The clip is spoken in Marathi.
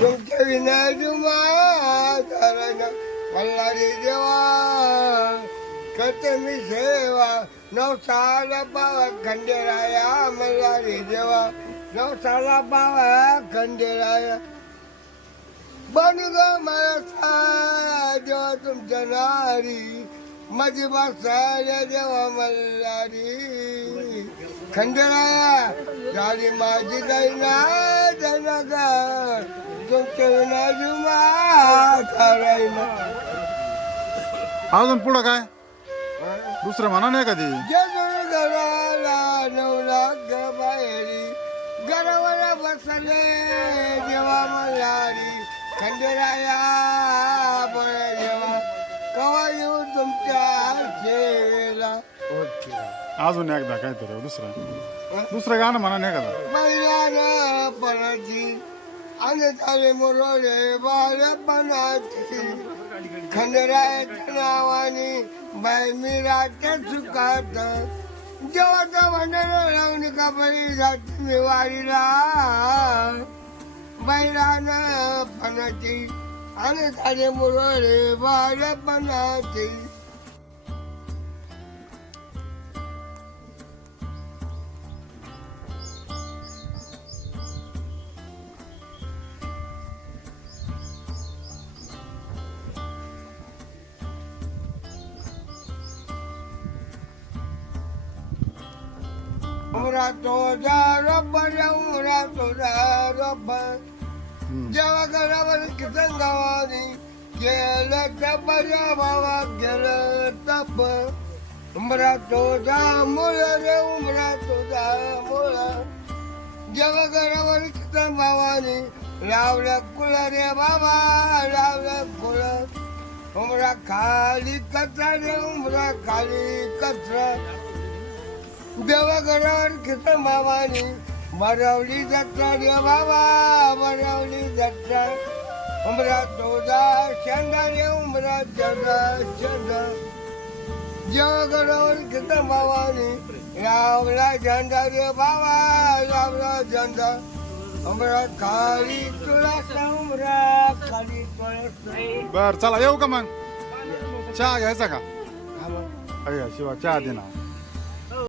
तुमच्या विना जुमारायला मल्हारी देवा करते मी सेवा नवसाला बाबा खंडेराया मल्हारी देवा नवसाला बाबा खंडेराया बनू ग मला साया देवा तुमच्या नारी माझी बसायला देवा मल्हारी खंडेराया झाली माझी दैना दैना तुमच्या विना जुमारायला अजून पुढं काय दुसरं म्हणा नाही कधी जगून घराला नवला ग बाहेरी घरावर बसले देवा मल्हारी खंडेराया बळे देवा कवा येऊ तुमच्या सेवेला अजून एकदा काहीतरी दुसरं गाणं म्हणा नाही का महिलानं पणाची आणि झाले मुरळे बाळपणाची खंडरायाच्या नावाने बाय मी राहते सुखात जेव्हा भांडण लावून का बळी जाते मी वारीला बैलानं पणाची आणि झाले मुरळे बाळपणाची उमरा तुझा रब्ब उमरा तुझा रब्ब जेव्हा घरावर किसन गावानी केलं टप बाबा गेलं टप उमरा तुझा मुळ रे उमरा तुझा मुळ जेव्हा घरावर किसन बाबानी लावलं कुळ रे बाबा लावलं कुळ उमरा खाली कचरा रे उमरा खाली कचरा देवाघरावर किसन बाबानी मरवली जत्रा रे बाबा मरवली जत्रा उमरा तुझा शेंडा रे उमरा चंदा चंदा देवाघरावर किसन बाबानी लावला झंडा रे बाबा लावला झंडा उमरा खाली तुळस उमरा खाली तुळस बर चला येऊ का मग चहा घ्यायचा का अय्या शिवा चहा दे ना